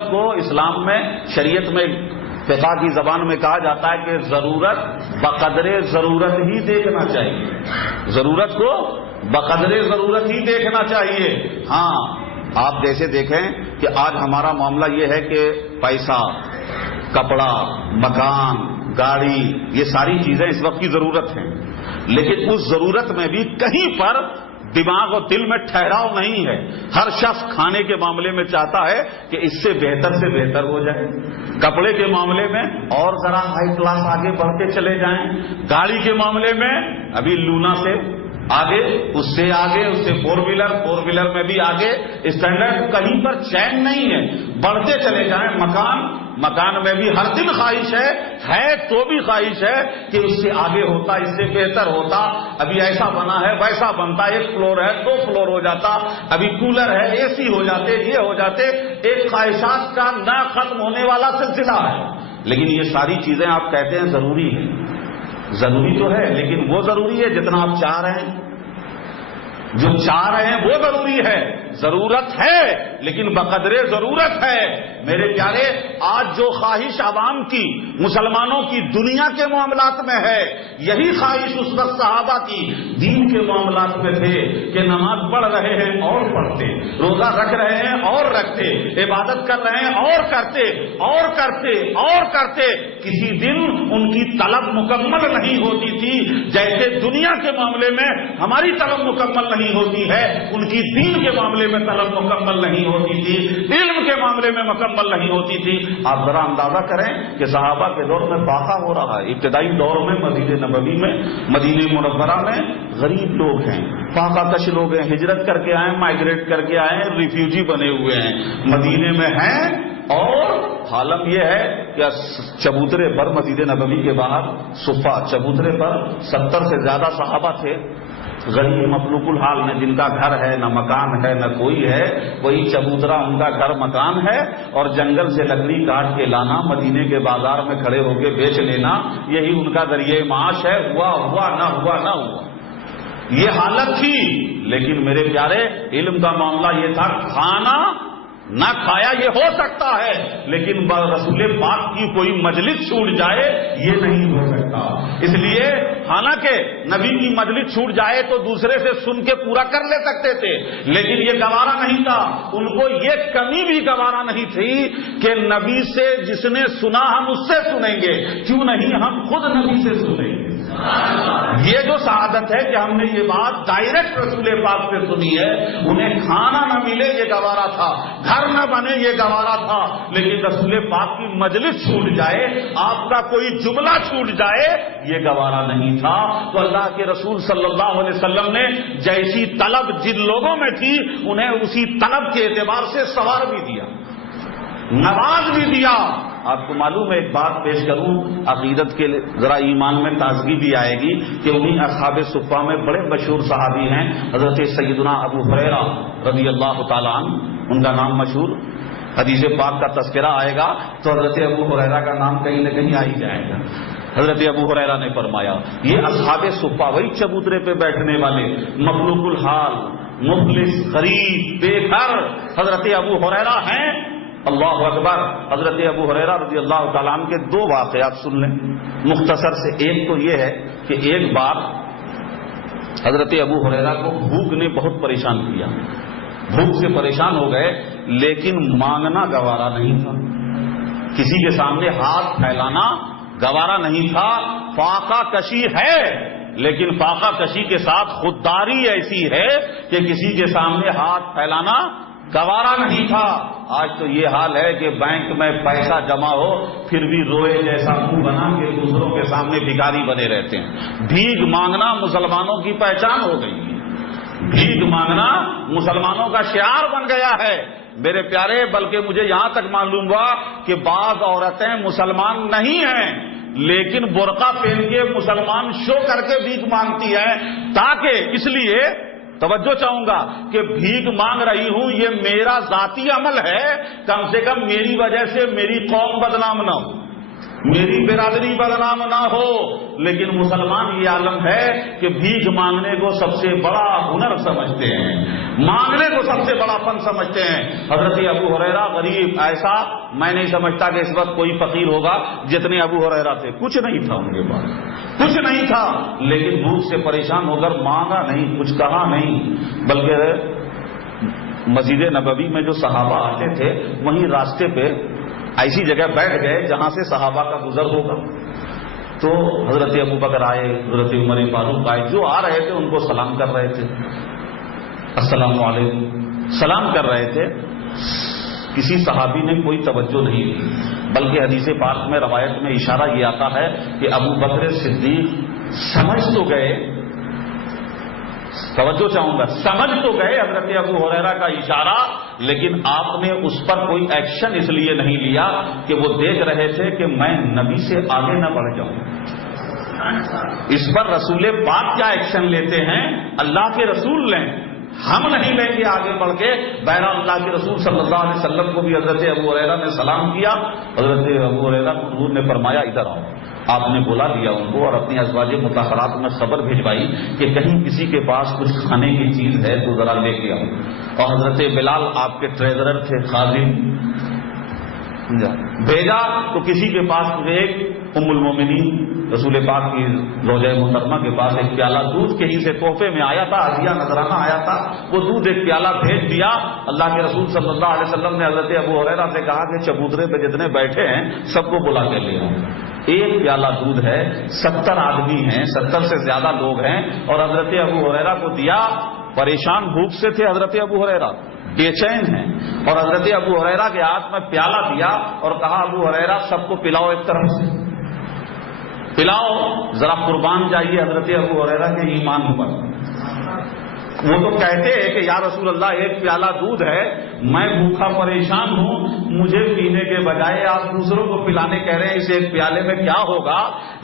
کو اسلام میں شریعت میں فقہ کی زبان میں کہا جاتا ہے کہ ضرورت بقدر ضرورت ہی دیکھنا چاہیے. ضرورت کو بقدر ضرورت ہی دیکھنا چاہیے. ہاں آپ جیسے دیکھیں کہ آج ہمارا معاملہ یہ ہے کہ پیسہ، کپڑا، مکان، گاڑی، یہ ساری چیزیں اس وقت کی ضرورت ہیں، لیکن اس ضرورت میں بھی کہیں پر دماغ اور دل میں ٹھہراؤ نہیں ہے. ہر شخص کھانے کے معاملے میں چاہتا ہے کہ اس سے بہتر ہو جائے، کپڑے کے معاملے میں اور ذرا ہائی کلاس آگے بڑھتے چلے جائیں، گاڑی کے معاملے میں ابھی لونا سے آگے، اس سے آگے، اس سے فور ویلر میں بھی آگے، اسٹینڈرڈ کہیں پر چین نہیں ہے، بڑھتے چلے جائیں. مکان میں بھی ہر دن خواہش ہے تو بھی خواہش ہے کہ اس سے آگے ہوتا، اس سے بہتر ہوتا. ابھی ایسا بنا ہے، ویسا بنتا، ایک فلور ہے 2 فلور ہو جاتا، ابھی کولر ہے، اے سی ہو جاتے، یہ ہو جاتے. ایک خواہشات کا نہ ختم ہونے والا سلسلہ ہے. لیکن یہ ساری چیزیں آپ کہتے ہیں ضروری ہے، ضروری تو ہے، لیکن وہ ضروری ہے جتنا آپ چاہ رہے ہیں. جو چاہ رہے ہیں وہ ضروری ہے، ضرورت ہے لیکن بقدر ضرورت ہے. میرے پیارے، آج جو خواہش عوام کی، مسلمانوں کی دنیا کے معاملات میں ہے، یہی خواہش اس وقت صحابہ کی دین کے معاملات میں تھے کہ نماز پڑھ رہے ہیں اور پڑھتے، روزہ رکھ رہے ہیں اور رکھتے، عبادت کر رہے ہیں اور کرتے. کسی دن ان کی طلب مکمل نہیں ہوتی تھی. جیسے دنیا کے معاملے میں ہماری طلب مکمل نہیں ہوتی ہے، ان کی دین کے معاملے میں طلب مکمل نہیں ہوتی تھی، علم کے معاملے میں مکمل نہیں ہوتی تھی. آپ ذرا اندازہ کریں کہ صحابہ کے دور میں فاقہ ہو رہا ہے. ابتدائی دور میں مسجد نبوی میں، مدینہ منورہ میں غریب لوگ ہیں، فاقہ کش لوگ ہیں، ہجرت کر کے آئے، مائگریٹ کر کے آئے، ریفیوجی بنے ہوئے ہیں، مدینے میں ہیں. اور حالت یہ ہے کہ چبوترے پر مسجد نبوی کے باہر صفہ چبوترے پر 70 سے زیادہ صحابہ تھے، غریب مفلوق الحال میں، جن کا گھر ہے نہ مکان ہے نہ کوئی ہے. وہی چبوترا ان کا گھر مکان ہے، اور جنگل سے لکڑی کاٹ کے لانا، مدینے کے بازار میں کھڑے ہو کے بیچ لینا، یہی ان کا ذریعہ معاش ہے. ہوا نہ ہوا. یہ حالت تھی. لیکن میرے پیارے، علم کا معاملہ یہ تھا، کھانا نہ کھایا یہ ہو سکتا ہے، لیکن رسول پاک کی کوئی مجلس چھوٹ جائے یہ نہیں ہو سکتا. اس لیے حالانکہ نبی کی مجلس چھوٹ جائے تو دوسرے سے سن کے پورا کر لے سکتے تھے، لیکن یہ گوارا نہیں تھا. ان کو یہ کمی بھی گوارا نہیں تھی کہ نبی سے جس نے سنا ہم اس سے سنیں گے، کیوں نہیں ہم خود نبی سے سنیں گے. یہ جو سعادت ہے کہ ہم نے یہ بات ڈائریکٹ رسول پاک سے سنی ہے. انہیں کھانا نہ ملے یہ گوارا تھا، گھر نہ بنے یہ گوارا تھا، لیکن رسول پاک کی مجلس چھوٹ جائے، آپ کا کوئی جملہ چھوٹ جائے، یہ گوارا نہیں تھا. تو اللہ کے رسول صلی اللہ علیہ وسلم نے جیسی طلب جن لوگوں میں تھی، انہیں اسی طلب کے اعتبار سے سوار بھی دیا، نواز بھی دیا. آپ کو معلوم ہے، ایک بات پیش کروں، عقیدت کے ذرا ایمان میں تازگی بھی آئے گی کہ انہی اصحاب صفہ میں بڑے مشہور صحابی ہیں حضرت سیدنا ابو ہریرہ رضی اللہ تعالیٰ عنہ. ان کا نام مشہور، حدیث پاک کا تذکرہ آئے گا تو حضرت ابو ہریرہ کا نام کہیں نہ کہیں آ ہی جائے گا. حضرت ابو ہریرہ نے فرمایا، یہ اصحاب صفہ وہی چبوترے پہ بیٹھنے والے مخلوق الحال، مفلس، غریب، بے گھر حضرت ابو ہریرہ ہیں. اللہ اکبر. حضرت ابو ہریرہ رضی اللہ تعالیٰ عنہ کے 2 واقعات سن لیں مختصر سے. ایک تو یہ ہے کہ ایک بار حضرت ابو ہریرہ کو بھوک نے بہت پریشان کیا، بھوک سے پریشان ہو گئے، لیکن مانگنا گوارا نہیں تھا، کسی کے سامنے ہاتھ پھیلانا گوارا نہیں تھا. فاقہ کشی ہے، لیکن فاقہ کشی کے ساتھ خودداری ایسی ہے کہ کسی کے سامنے ہاتھ پھیلانا گوارا نہیں تھا. آج تو یہ حال ہے کہ بینک میں پیسہ جمع ہو پھر بھی روئے جیسا منہ بنا کے دوسروں کے سامنے بھکاری بنے رہتے ہیں. بھیک مانگنا مسلمانوں کی پہچان ہو گئی ہے، بھیک مانگنا مسلمانوں کا شعار بن گیا ہے. میرے پیارے، بلکہ مجھے یہاں تک معلوم ہوا کہ بعض عورتیں مسلمان نہیں ہیں لیکن برقع پہن کے مسلمان شو کر کے بھیک مانگتی ہیں، تاکہ اس لیے توجہ چاہوں گا کہ بھیک مانگ رہی ہوں یہ میرا ذاتی عمل ہے، کم سے کم میری وجہ سے میری قوم بدنام نہ ہو، میری برادری بدنام نہ ہو، لیکن مسلمان یہ عالم ہے کہ بھیک مانگنے کو سب سے بڑا ہنر سمجھتے ہیں، مانگنے کو سب سے بڑا فن سمجھتے ہیں۔ حضرت ابو ہریرہ غریب، ایسا میں نہیں سمجھتا کہ اس وقت کوئی فقیر ہوگا جتنے ابو ہریرہ تھے، کچھ نہیں تھا ان کے پاس، کچھ نہیں تھا، لیکن بھوک سے پریشان ہو کر مانگا نہیں، کچھ کہا نہیں، بلکہ مسجد نبوی میں جو صحابہ آتے تھے وہیں راستے پہ ایسی جگہ بیٹھ گئے جہاں سے صحابہ کا گزر ہوگا، تو حضرت ابو بکر آئے، حضرت عمر فاروق آئے، جو آ رہے تھے ان کو سلام کر رہے تھے، السلام علیکم سلام کر رہے تھے۔ کسی صحابی نے کوئی توجہ نہیں دی، بلکہ حدیث پاک میں روایت میں اشارہ یہ آتا ہے کہ ابو بکر صدیق سمجھ تو گئے، توجہ چاہوں گا، سمجھ تو گئے حضرت ابو ہریرہ کا اشارہ، لیکن آپ نے اس پر کوئی ایکشن اس لیے نہیں لیا کہ وہ دیکھ رہے تھے کہ میں نبی سے آگے نہ بڑھ جاؤں۔ اس پر رسول پاک کیا ایکشن لیتے ہیں، اللہ کے رسول لیں، ہم نہیں لیں گے آگے بڑھ کے۔ بہرحال اللہ کے رسول صلی اللہ علیہ وسلم کو بھی حضرت ابو ہریرہ نے سلام کیا، حضرت ابو ہریرہ کو حضور نے فرمایا ادھر آؤ، آپ نے بلا دیا ان کو اور اپنی ازواج مطہرات میں خبر بھیجوائی کہ کہیں کسی کے پاس کچھ کھانے کی چیز ہے تو ذرا لے کے آؤ، اور حضرت بلال آپ کے ٹریزرر تھے، خازن، بھیجا تو کسی کے پاس ایک ام المومنین رسول پاک کی زوجہ محترمہ کے پاس ایک پیالہ دودھ کہیں سے تحفے میں آیا تھا، ہدیہ نذرانہ آیا تھا، وہ دودھ ایک پیالہ بھیج دیا۔ اللہ کے رسول صلی اللہ علیہ وسلم نے حضرت ابو ہریرہ سے کہا کہ چبوترے پہ جتنے بیٹھے ہیں سب کو بلا کے لے آؤ، ایک پیالہ دودھ ہے، 70 آدمی ہیں، 70 سے زیادہ لوگ ہیں، اور حضرت ابو ہریرہ کو دیا۔ پریشان بھوک سے تھے حضرت ابو ہریرہ، بے چین ہیں، اور حضرت ابو ہریرہ کے ہاتھ میں پیالہ دیا اور کہا ابو ہریرہ سب کو پلاؤ، ایک طرف سے پلاؤ، ذرا قربان جائیے حضرت ابو ہریرہ کے ایمان پر۔ وہ تو کہتے ہیں کہ یا رسول اللہ ایک پیالہ دودھ ہے، میں بھوکا پریشان ہوں، مجھے پینے کے بجائے آپ دوسروں کو پلانے کہہ رہے ہیں، اس ایک پیالے میں کیا ہوگا؟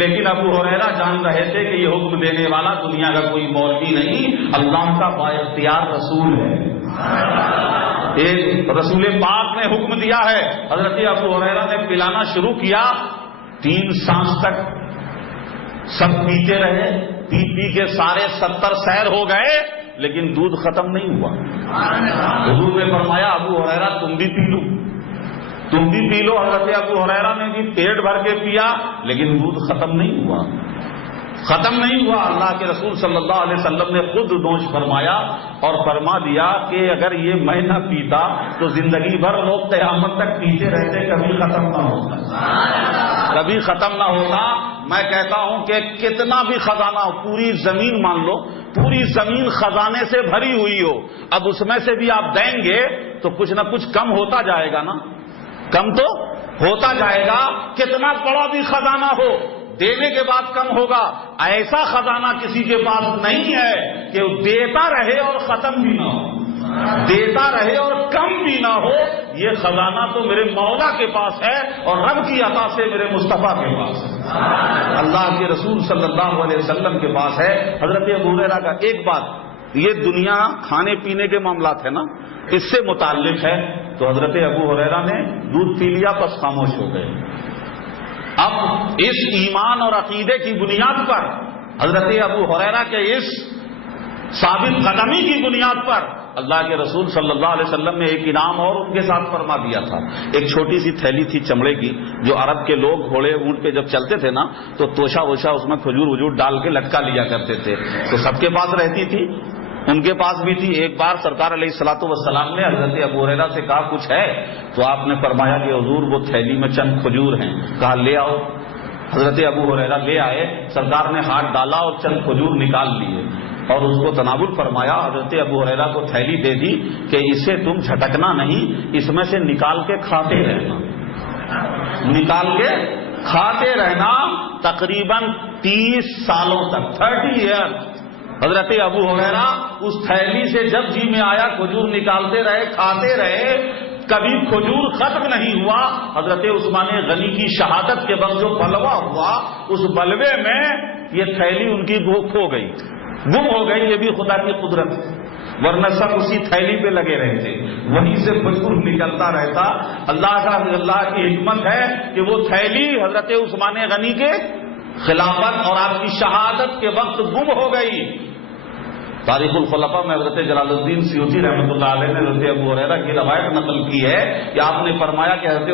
لیکن ابو ہریرہ جان رہے تھے کہ یہ حکم دینے والا دنیا کا کوئی مولوی نہیں، اللہ کا بااختیار رسول ہے۔ ایک رسول پاک نے حکم دیا ہے، حضرت ابو ہریرہ نے پلانا شروع کیا، 3 سانس تک سب پیتے رہے، پی کے سارے 70 سیر ہو گئے، لیکن دودھ ختم نہیں ہوا۔ حضور نے فرمایا ابو ہریرہ تم بھی پی لو، تم بھی پی لو۔ حضرت ابو ہریرہ نے بھی پیٹ بھر کے پیا، لیکن دودھ ختم نہیں ہوا، ختم نہیں ہوا۔ اللہ کے رسول صلی اللہ علیہ وسلم نے خود نوش فرمایا اور فرما دیا کہ اگر یہ میں نہ پیتا تو زندگی بھر لوگ قیامت تک پیتے رہتے، کبھی ختم نہ ہوتا، کبھی ختم نہ ہوتا۔ میں کہتا ہوں کہ کتنا بھی خزانہ ہو، پوری زمین مان لو، پوری زمین خزانے سے بھری ہوئی ہو، اب اس میں سے بھی آپ دیں گے تو کچھ نہ کچھ کم ہوتا جائے گا نا، کم تو ہوتا جائے گا۔ کتنا بڑا بھی خزانہ ہو، دینے کے بعد کم ہوگا۔ ایسا خزانہ کسی کے پاس نہیں ہے کہ وہ دیتا رہے اور ختم بھی نہ ہو، دیتا رہے اور کم بھی نہ ہو۔ یہ خزانہ تو میرے مولا کے پاس ہے اور رب کی عطا سے میرے مصطفیٰ کے پاس ہے، اللہ کے رسول صلی اللہ علیہ وسلم کے پاس ہے۔ حضرت ابو ہریرہ کا ایک بات، یہ دنیا کھانے پینے کے معاملات ہے نا، اس سے متعلق ہے، تو حضرت ابو ہریرہ نے دودھ پی لیا، بس خاموش ہو گئے۔ اب اس ایمان اور عقیدے کی بنیاد پر، حضرت ابو ہریرہ کے اس ثابت قدمی کی بنیاد پر اللہ کے رسول صلی اللہ علیہ وسلم نے ایک انعام اور ان کے ساتھ فرما دیا تھا۔ ایک چھوٹی سی تھیلی تھی چمڑے کی، جو عرب کے لوگ گھوڑے اونٹ پہ جب چلتے تھے نا تو توشا ووشا اس میں کھجور وجور ڈال کے لٹکا لیا کرتے تھے، تو سب کے پاس رہتی تھی، ان کے پاس بھی تھی۔ ایک بار سرکار علیہ الصلوۃ والسلام نے حضرت ابو ہریرہ سے کہا کچھ ہے، تو آپ نے فرمایا کہ حضور وہ تھیلی میں چند کھجور ہیں، کہا لے آؤ۔ حضرت ابو ہریرہ لے آئے، سرکار نے ہاتھ ڈالا اور چند کھجور نکال لیے اور اس کو تناول فرمایا۔ حضرت ابو ہریرہ کو تھیلی دے دی کہ اسے تم جھٹکنا نہیں، اس میں سے نکال کے کھاتے رہنا، نکال کے کھاتے رہنا۔ تقریباً 30 سالوں تک، 30 ایئر حضرت ابو ہریرہ اس تھیلی سے جب جی میں آیا کھجور نکالتے رہے، کھاتے رہے، کبھی کھجور ختم نہیں ہوا۔ حضرت عثمان غنی کی شہادت کے وقت جو بلوا ہوا، اس بلوے میں یہ تھیلی ان کی کھو گئی، گم ہو گئی۔ یہ بھی خدا کی قدرت، ورنہ سب اسی تھیلی پہ لگے رہتے، وہیں سے بدبو نکلتا رہتا۔ اللہ کی حکمت ہے کہ وہ تھیلی حضرت عثمان غنی کے خلافت اور آپ کی شہادت کے وقت گم ہو گئی۔ تاریخ الخلفاء میں حضرت جلال الدین سیوطی رحمۃ اللہ علیہ نے حضرت ابو ہریرہ کی روایت نقل کی ہے کہ آپ نے فرمایا کہ حضرت